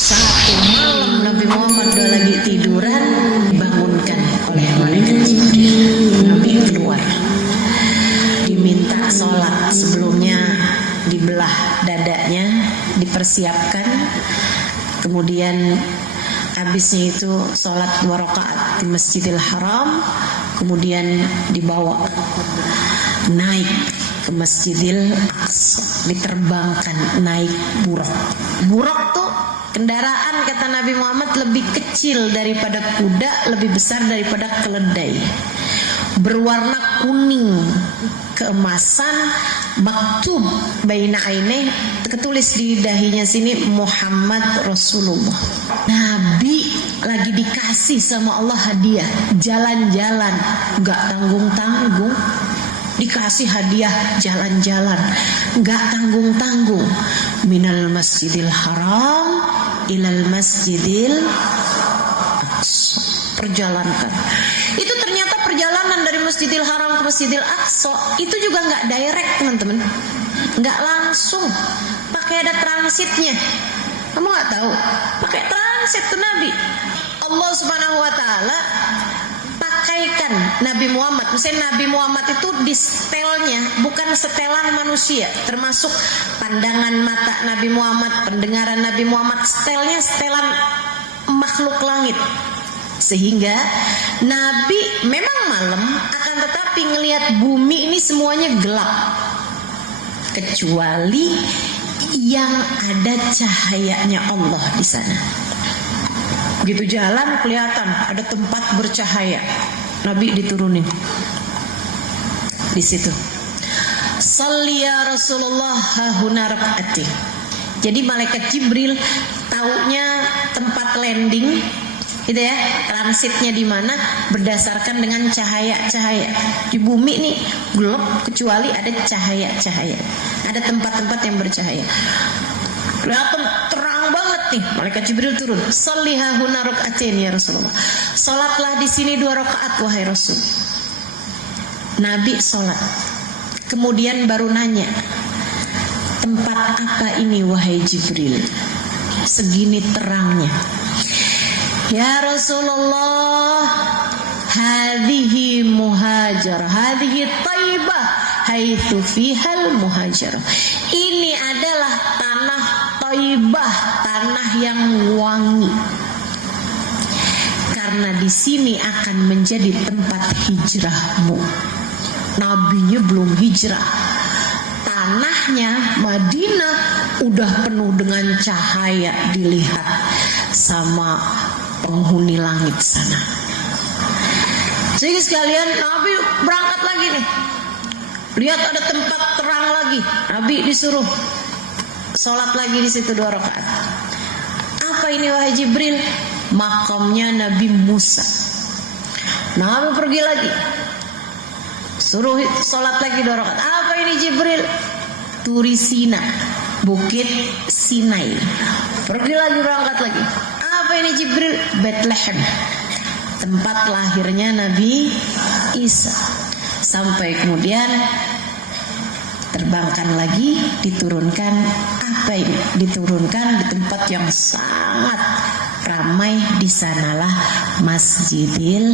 Satu malam Nabi Muhammad udah lagi tiduran, dibangunkan oleh malaikat Jibril. Nabi keluar, diminta sholat. Sebelumnya dibelah dadanya, dipersiapkan. Kemudian habisnya itu sholat 2 rakaat di Masjidil Haram. Kemudian dibawa naik ke Masjidil Aqsa, diterbangkan naik buraq. Buraq tuh kendaraan, kata Nabi Muhammad, lebih kecil daripada kuda, lebih besar daripada keledai, berwarna kuning keemasan, maktub baina aine, tertulis di dahinya sini Muhammad Rasulullah. Nabi lagi dikasih sama Allah hadiah, jalan-jalan gak tanggung-tanggung, dikasih hadiah jalan-jalan gak tanggung-tanggung, minal Masjidil Haram ilal Masjidil Aqsa, perjalankan. Itu ternyata perjalanan dari Masjidil Haram ke Masjidil Aqsa itu juga nggak direct, teman-teman, nggak langsung, pakai ada transitnya. Kamu nggak tahu? Pakai transit tuh Nabi. Allah Subhanahu Wa Taala pakaikan Nabi Muhammad. Misalnya Nabi Muhammad itu di setelnya bukan setelan manusia, termasuk pandangan mata Nabi Muhammad, pendengaran Nabi Muhammad, setelnya setelan makhluk langit. Sehingga Nabi memang malam, akan tetapi ngelihat bumi ini semuanya gelap, kecuali yang ada cahayanya Allah di sana. Begitu jalan kelihatan ada tempat bercahaya, Nabi diturunin di situ. Shalli ya Rasulullah hahuna rak'ati. Jadi malaikat Jibril taunya tempat landing, gitu ya, transitnya di mana berdasarkan dengan cahaya-cahaya. Di bumi nih gelap kecuali ada cahaya-cahaya. Ada tempat-tempat yang bercahaya. Kelihatan terang banget nih. Malaikat Jibril turun. Shalliha huna rak'atain ya Rasulullah. Salatlah di sini 2 rakaat wahai Rasul. Nabi salat. Kemudian baru nanya, tempat apa ini wahai Jibril? Segini terangnya. Ya Rasulullah, hadhihi muhajarah, hadhihi taibah, haitsu fihal muhajarah. Ini adalah tanah taibah, tanah yang wangi. Karena di sini akan menjadi tempat hijrahmu. Nabinya belum hijrah. Tanahnya Madinah udah penuh dengan cahaya, dilihat sama penghuni langit sana. Jadi sekalian Nabi berangkat lagi nih. Lihat ada tempat terang lagi. Nabi disuruh sholat lagi di situ 2 rakaat. Apa ini wahai Jibril? Makamnya Nabi Musa. Nabi pergi lagi, suruh sholat lagi 2 rakaat. Apa ini Jibril? Turi Sina, Bukit Sinai. Pergi lagi, berangkat lagi. Apa ini Jibril? Bethlehem, tempat lahirnya Nabi Isa. Sampai kemudian terbangkan lagi, diturunkan. Apa ini? Diturunkan di tempat yang sangat ramai, di sanalah Masjidil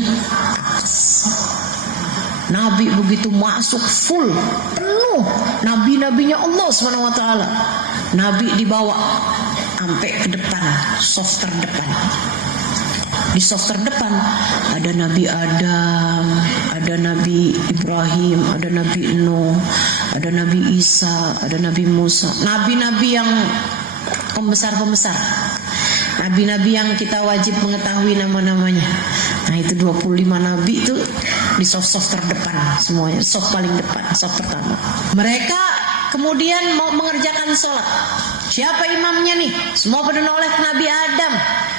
Aqsa. Nabi begitu masuk full, penuh nabi-nabinya Allah SWT. Nabi dibawa sampai ke depan, soft terdepan. Di soft terdepan ada Nabi Adam, ada Nabi Ibrahim, ada Nabi Nuh, ada Nabi Isa, ada Nabi Musa. Nabi-nabi yang pembesar-pembesar, nabi-nabi yang kita wajib mengetahui nama-namanya. Nah itu 25 nabi itu di soft terdepan semuanya, soft paling depan, soft pertama. Mereka kemudian mau mengerjakan sholat. Siapa imamnya nih? Semua pada noleh ke Nabi Adam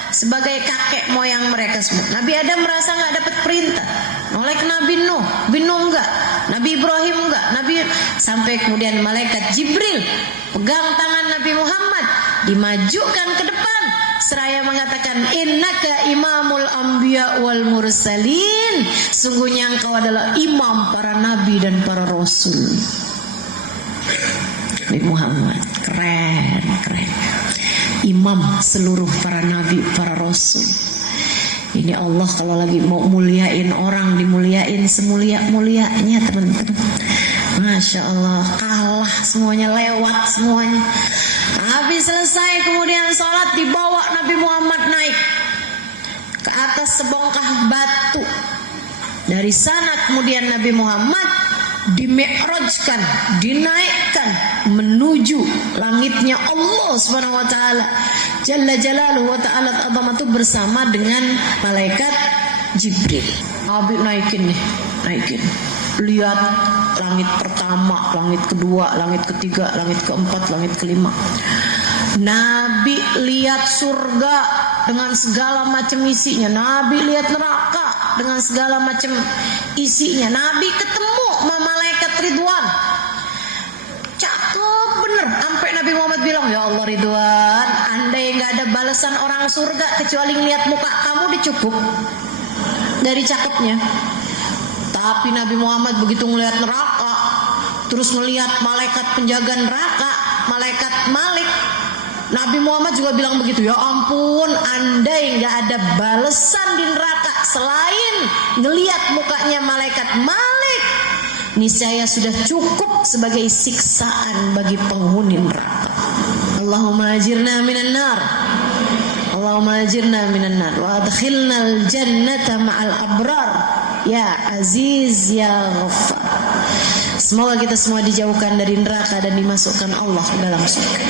sebagai kakek moyang mereka semua. Nabi Adam merasa nggak dapat perintah, noleh ke Nabi Nuh, enggak, Nabi Ibrahim enggak, sampai kemudian malaikat Jibril pegang tangan Nabi Muhammad, dimajukan ke depan seraya mengatakan, innaka imamul anbiya wal mursalin, sungguhnya engkau adalah imam para nabi dan para rasul. Nabi Muhammad keren. imam seluruh para nabi, para rasul. Ini Allah kalau lagi mau muliain orang, dimuliain semulia-mulianya teman-teman. Masya Allah, kalah semuanya, lewat semuanya. Habis selesai kemudian sholat, dibawa Nabi Muhammad naik ke atas sebongkah batu. Dari sana kemudian Nabi Muhammad dimi'rajkan, dinaikkan menuju langitnya Allah Subhanahu wa taala Jalla Jalaluhu wa ta'ala azamatu bersama dengan malaikat Jibril. Nabi naikin. Lihat langit pertama, langit kedua, langit ketiga, langit keempat, langit kelima. Nabi lihat surga dengan segala macam isinya. Nabi lihat neraka dengan segala macam isinya. Nabi ketemu sama malaikat Ridwan. Cakep bener. Sampai Nabi Muhammad bilang, ya Allah Ridwan, andai gak ada balasan orang surga kecuali ngeliat muka kamu dicukup dari cakepnya. Tapi Nabi Muhammad begitu ngeliat neraka, terus ngeliat malaikat penjaga neraka, malaikat Malik, Nabi Muhammad juga bilang begitu, ya ampun, andai gak ada balasan di neraka selain ngeliat mukanya malaikat Malik, niscaya sudah cukup sebagai siksaan bagi penghuni neraka. Allahumma ajirna minan nar, Allahumma ajirna minan nar wa adkhilnal jannata ma'al abrar ya aziz ya ghaffar. Semoga kita semua dijauhkan dari neraka dan dimasukkan Allah ke dalam surga.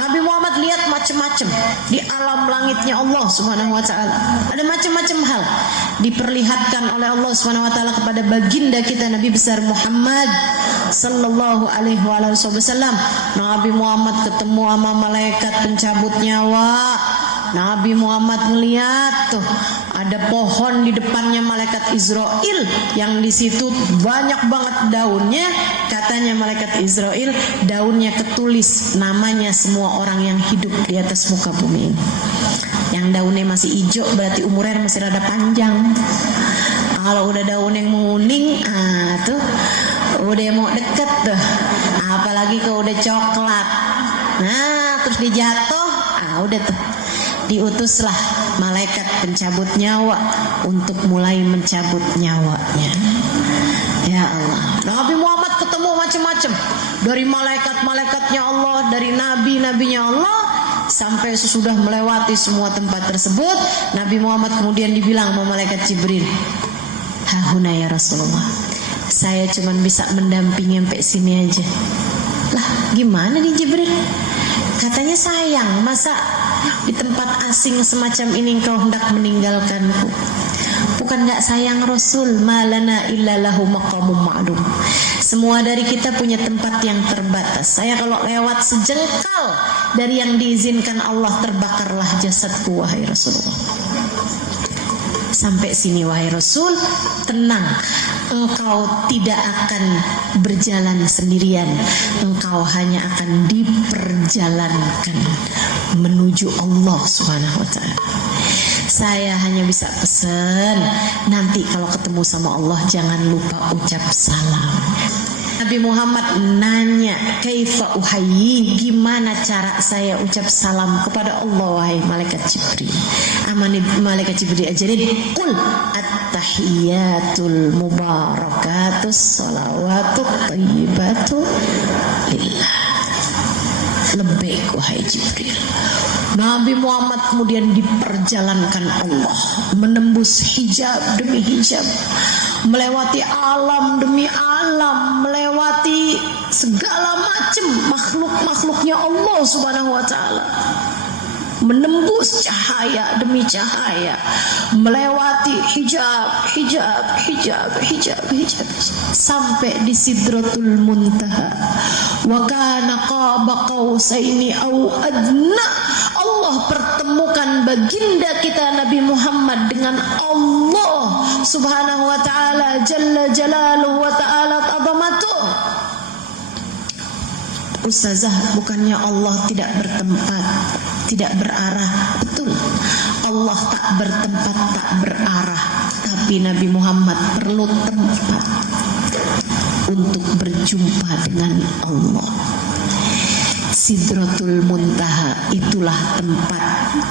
Nabi Muhammad lihat macam-macam di alam langitnya Allah Subhanahu wa taala. Ada macam-macam hal diperlihatkan oleh Allah Subhanahu wa taala kepada baginda kita Nabi besar Muhammad sallallahu alaihi wasallam. Nabi Muhammad ketemu sama malaikat pencabut nyawa. Nabi Muhammad melihat tuh ada pohon di depannya malaikat Israel yang di situ banyak banget daunnya. Katanya malaikat Israel, daunnya ketulis namanya semua orang yang hidup di atas muka bumi ini. Yang daunnya masih hijau berarti umurnya masih rada panjang. Kalau udah daun yang menguning, tuh udah mau deket tuh. Apalagi kalau udah coklat, nah terus dijatuh, udah tuh. Diutuslah malaikat pencabut nyawa untuk mulai mencabut nyawanya. Ya Allah, Nabi Muhammad ketemu macam-macam, dari malaikat-malaikatnya Allah, dari nabi-nabinya Allah, sampai sesudah melewati semua tempat tersebut, Nabi Muhammad kemudian dibilang sama malaikat Jibril, hahuna ya Rasulullah, saya cuma bisa mendampingi sampai sini aja. Lah gimana nih Jibril? Katanya sayang, masa di tempat asing semacam ini engkau hendak meninggalkanku? Bukan gak sayang Rasul, malana illa lahu maqamum ma'lum. Semua dari kita punya tempat yang terbatas. Saya kalau lewat sejengkal dari yang diizinkan Allah, terbakarlah jasadku wahai Rasulullah. Sampai sini wahai Rasul, tenang, engkau tidak akan berjalan sendirian, engkau hanya akan diperjalankan menuju Allah Subhanahu wa ta'ala. Saya hanya bisa pesan, nanti kalau ketemu sama Allah jangan lupa ucap salam. Nabi Muhammad nanya, kaifa uhayyi, gimana cara saya ucap salam kepada Allah wahai malaikat Jibril? Malaikat Jibril ajarin, qul at-tahiyatul mubarakatus salawatut thayyibatu lillah. Lebih wahai Jibril. Nabi Muhammad kemudian diperjalankan Allah, menembus hijab demi hijab, melewati alam demi alam, melewati segala macam makhluk-makhluknya Allah Subhanahu wa ta'ala, menembus cahaya demi cahaya, melewati hijab sampai di Sidratul Muntaha. Wa kana qaba qausaini au adna. Allah pertemukan baginda kita Nabi Muhammad dengan Allah Subhanahu wa ta'ala Jalla Jalaluhu wa ta'ala azamatuh. Ustazah, bukannya Allah tidak bertempat, tidak berarah? Betul, Allah tak bertempat, tak berarah, tapi Nabi Muhammad perlu tempat untuk berjumpa dengan Allah. Sidratul Muntaha itulah tempat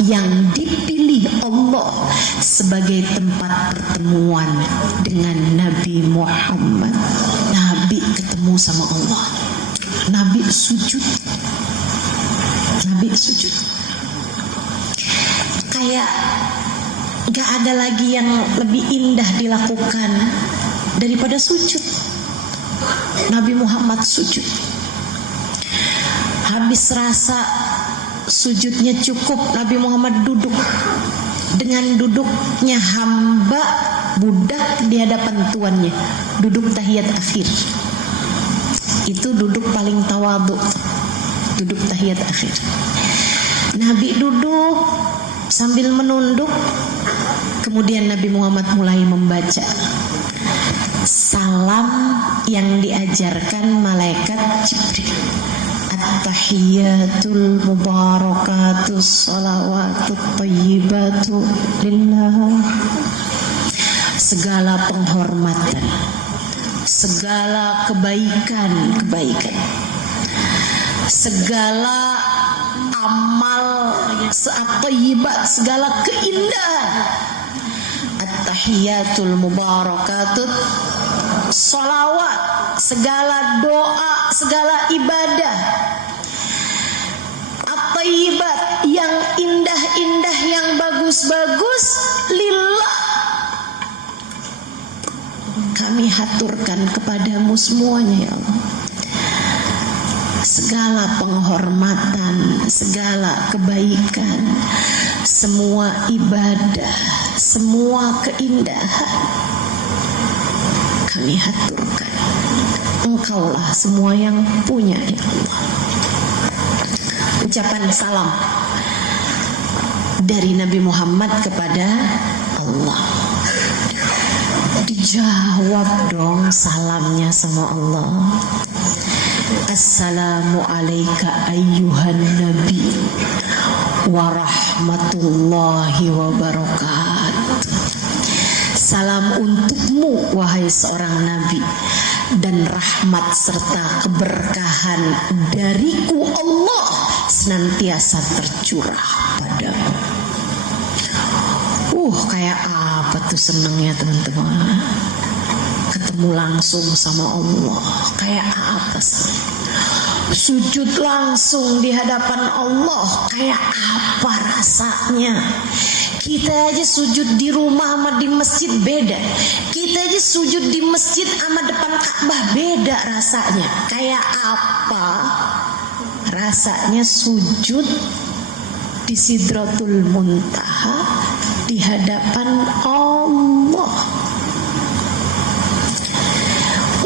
yang dipilih Allah sebagai tempat pertemuan dengan Nabi Muhammad. Nabi ketemu sama Allah. Nabi sujud. Nabi sujud. Kayak gak ada lagi yang lebih indah dilakukan daripada sujud. Nabi Muhammad sujud. Habis rasa sujudnya cukup, Nabi Muhammad duduk. Dengan duduknya hamba budak di hadapan tuannya, duduk tahiyat akhir. Itu duduk paling tawadhu, duduk tahiyat akhir. Nabi duduk sambil menunduk. Kemudian Nabi Muhammad mulai membaca salam yang diajarkan malaikat Jibril. At-tahiyatul mubarakatus salawatut thayyibatu lillah. Segala penghormatan, segala kebaikan, segala amal at-thayyibat, segala keindahan. At-tahiyatul mubarakatut salawat, segala doa, segala ibadah. At-thayyibat, yang indah-indah, yang bagus-bagus, lillah. Kami haturkan kepadamu semuanya ya Allah. Segala penghormatan, segala kebaikan, semua ibadah, semua keindahan kami haturkan. Engkaulah semua yang punya ya Allah. Ucapan salam dari Nabi Muhammad kepada Allah. Dijawab dong salamnya sama Allah. Assalamu alayka ayyuhan nabi wa rahmatullahi wa barakatuh. Salam untukmu wahai seorang nabi, dan rahmat serta keberkahan dariku Allah senantiasa tercurah padamu. Kayak apa tuh senangnya teman-teman, ketemu langsung sama Allah. Kayak apa sih sujud langsung di hadapan Allah, kayak apa rasanya. Kita aja sujud di rumah sama di masjid beda. Kita aja sujud di masjid sama depan Ka'bah beda rasanya. Kayak apa rasanya sujud di Sidratul Muntaha di hadapan Allah.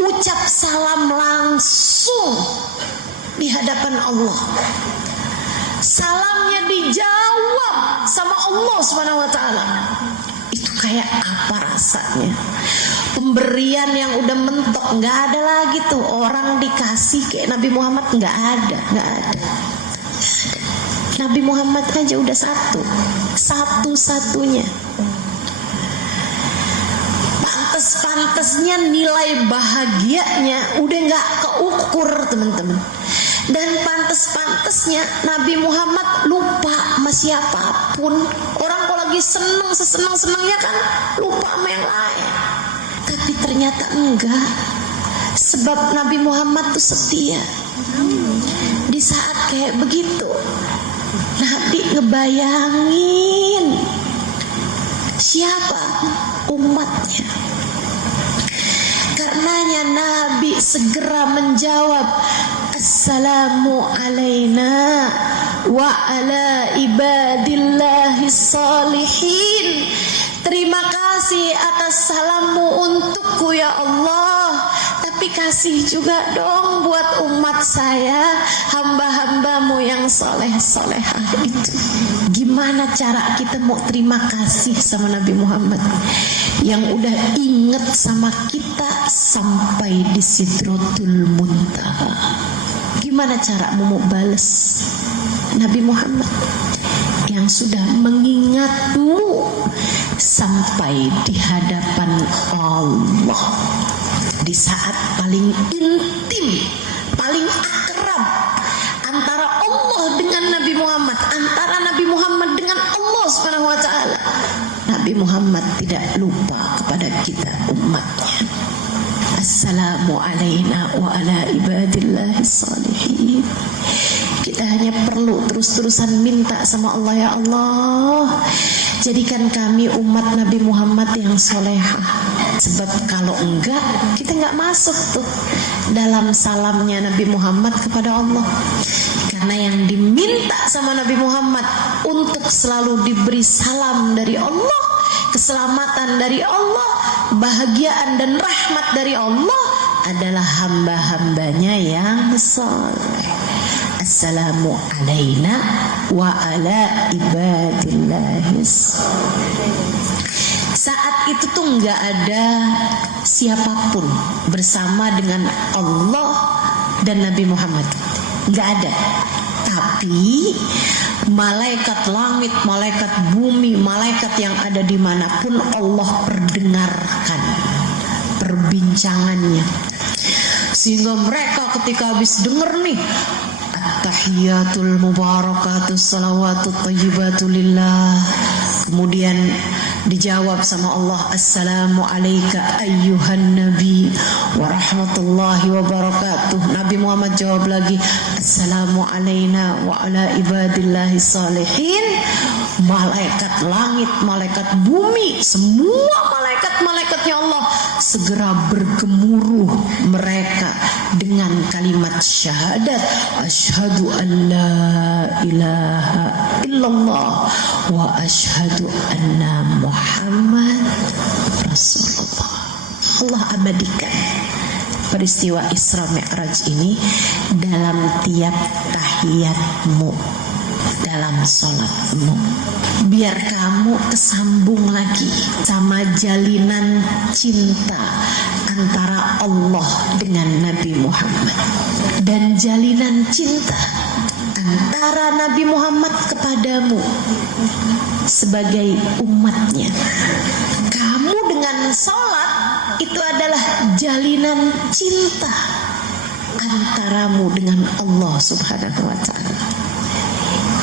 Ucap salam langsung di hadapan Allah. Salamnya dijawab sama Allah Subhanahu wa taala. Itu kayak apa rasanya? Pemberian yang udah mentok, nggak ada lagi tuh orang dikasih kayak Nabi Muhammad, nggak ada. Nabi Muhammad aja udah satu-satunya. Pantes-pantesnya nilai bahagianya udah nggak keukur teman-teman. Dan pantes-pantesnya Nabi Muhammad lupa sama siapapun. Orang kalau lagi seneng-senengnya kan lupa sama yang lain. Tapi ternyata enggak. Sebab Nabi Muhammad tuh setia. Di saat kayak begitu, Nabi ngebayangin siapa umatnya. Karenanya Nabi segera menjawab, Assalamu alaina wa ala ibadillahi salihin. Terima kasih atas salammu untukku ya Allah. Tapi kasih juga dong buat umat saya, hamba-hambamu yang soleh-solehah itu. Gimana cara kita mau terima kasih sama Nabi Muhammad yang udah inget sama kita sampai di Sidratul Muntaha? Gimana cara mau bales Nabi Muhammad yang sudah mengingatmu sampai di hadapan Allah di saat paling intim, paling akrab antara dengan Nabi Muhammad, antara Nabi Muhammad dengan Allah Subhanahu wa taala. Nabi Muhammad tidak lupa kepada kita umatnya. Assalamu alaina wa ala ibadillahis salihin. Kita hanya perlu terus-terusan minta sama Allah, ya Allah, jadikan kami umat Nabi Muhammad yang solehah. Sebab kalau enggak, kita enggak masuk tuh dalam salamnya Nabi Muhammad kepada Allah. Karena yang diminta sama Nabi Muhammad untuk selalu diberi salam dari Allah, keselamatan dari Allah, bahagiaan dan rahmat dari Allah adalah hamba-hambanya yang soleh. Assalamu alaina wa ala ibadillahis. Saat itu tuh nggak ada siapapun bersama dengan Allah dan Nabi Muhammad, nggak ada. Tapi malaikat langit, malaikat bumi, malaikat yang ada dimanapun Allah perdengarkan perbincangannya, sehingga mereka ketika habis denger nih, at-tahiyatul mubarakatus salawatut thayyibatu lillah, kemudian dijawab sama Allah, assalamu alayka ayyuhan nabi wa rahmatullahi wa barakatuh. Nabi Muhammad jawab lagi, assalamu alayna wa ala ibadillahi salihin. Malaikat langit, malaikat bumi, semua malaikat-malaikatnya Allah segera bergemuruh mereka dengan kalimat syahadat, asyhadu an la ilaha illallah wa asyhadu anna Muhammad Rasulullah. Allah abadikan peristiwa Isra Mi'raj ini dalam tiap tahiyatmu, dalam sholatmu, biar kamu kesambung lagi sama jalinan cinta antara Allah dengan Nabi Muhammad, dan jalinan cinta antara Nabi Muhammad kepadamu sebagai umatnya. Kamu dengan sholat itu adalah jalinan cinta antaramu dengan Allah Subhanahu wa ta'ala.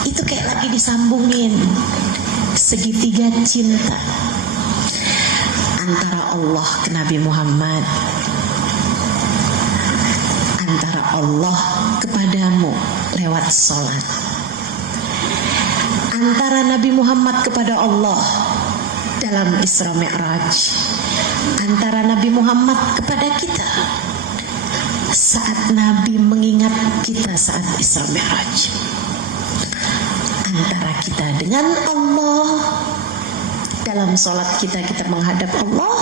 Itu kayak lagi disambungin segitiga cinta antara Allah ke Nabi Muhammad, antara Allah kepadamu lewat sholat, antara Nabi Muhammad kepada Allah dalam Isra Mi'raj, antara Nabi Muhammad kepada kita saat Nabi mengingat kita saat Isra Mi'raj, antara kita dengan Allah dalam sholat kita menghadap Allah,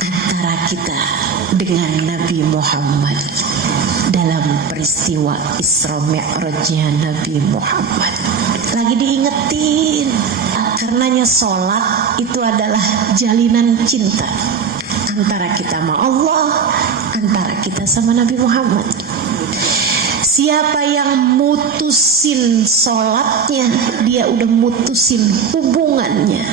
antara kita dengan Nabi Muhammad dalam peristiwa Isra Mi'rajnya Nabi Muhammad. Lagi diingetin, karenanya sholat itu adalah jalinan cinta antara kita sama Allah, antara kita sama Nabi Muhammad. Siapa yang mutusin sholatnya, dia udah mutusin hubungannya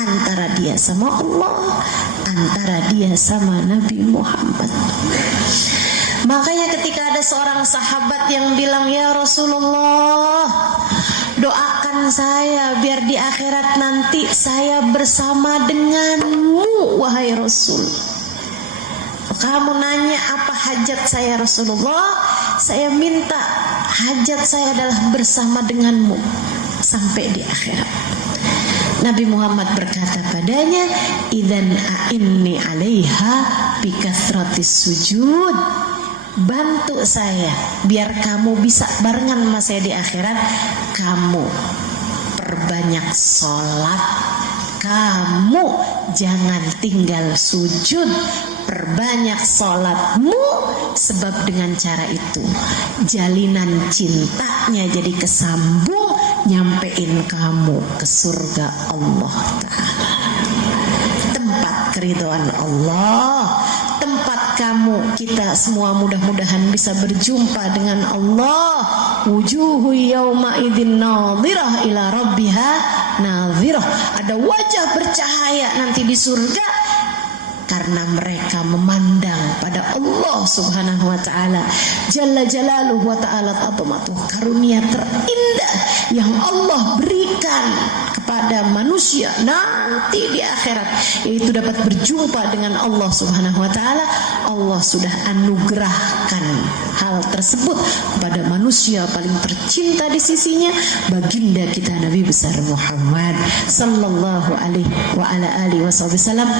antara dia sama Allah, antara dia sama Nabi Muhammad. Makanya ketika ada seorang sahabat yang bilang, ya Rasulullah, doakan saya biar di akhirat nanti saya bersama denganmu, wahai Rasul. Kamu nanya apa hajat saya Rasulullah? Saya minta hajat saya adalah bersama denganmu sampai di akhirat. Nabi Muhammad berkata padanya, idzan a'inni 'alaiha bikasratis sujud. Bantu saya biar kamu bisa barengan sama saya di akhirat. Kamu perbanyak sholat, kamu jangan tinggal sujud, perbanyak sholatmu, sebab dengan cara itu jalinan cintanya jadi kesambung, nyampein kamu ke surga Allah Ta'ala, tempat keridhaan Allah, tempat kamu, kita semua mudah-mudahan bisa berjumpa dengan Allah. Wujuhu yawma idzin nadhirah ila rabbiha nadhirah. Ada wajah bercahaya nanti di surga karena mereka memandang pada Allah Subhanahu wa taala Jalla Jalaluhu wa ta'ala azamatuh, karunia terindah yang Allah berikan kepada manusia nanti di akhirat, yaitu dapat berjumpa dengan Allah Subhanahu wa taala. Allah sudah anugerahkan hal tersebut kepada manusia paling tercinta di sisinya, baginda kita Nabi besar Muhammad sallallahu alaihi wa ala alihi wasallam,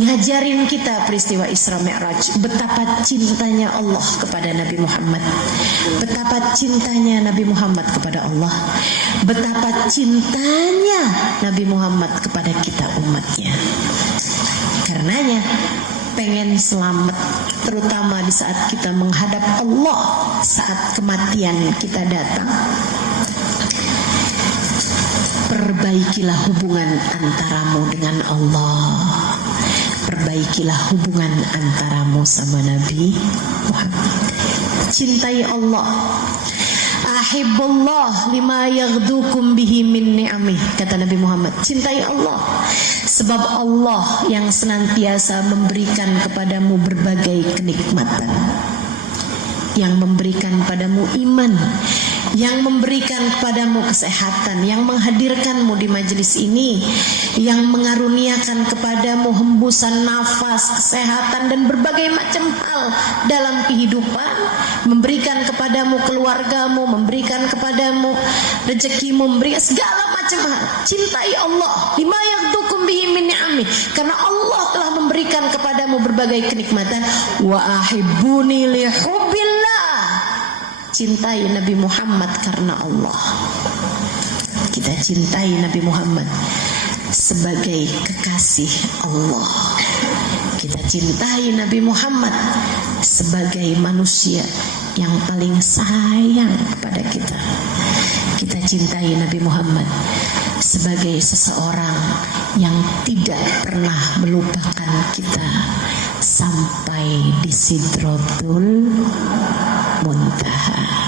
ngajarin kita peristiwa Isra Mi'raj, betapa cintanya Allah kepada Nabi Muhammad, betapa cintanya Nabi Muhammad kepada Allah, betapa cintanya Nabi Muhammad kepada kita umatnya. Karenanya pengen selamat, terutama di saat kita menghadap Allah, saat kematian kita datang, perbaikilah hubungan antaramu dengan Allah, perbaikilah hubungan antaramu sama Nabi Muhammad. Cintai Allah. Ahibbullah lima yaghdukum bihi min ni'amih, kata Nabi Muhammad. Cintai Allah sebab Allah yang senantiasa memberikan kepadamu berbagai kenikmatan, yang memberikan padamu iman, yang memberikan kepadamu kesehatan, yang menghadirkanmu di majelis ini, yang mengaruniakan kepadamu hembusan nafas, kesehatan dan berbagai macam hal dalam kehidupan, memberikan kepadamu keluargamu, memberikan kepadamu rezekimu, memberikan segala macam hal. Cintai Allah, lima yaghdukum bihi min ni'amih, karena Allah telah memberikan kepadamu berbagai kenikmatan. Wa ahibbuni li hubbillah, cintai Nabi Muhammad karena Allah. Kita cintai Nabi Muhammad sebagai kekasih Allah. Kita cintai Nabi Muhammad sebagai manusia yang paling sayang kepada kita. Kita cintai Nabi Muhammad sebagai seseorang yang tidak pernah melupakan kita sampai di Sidratul Muntaha.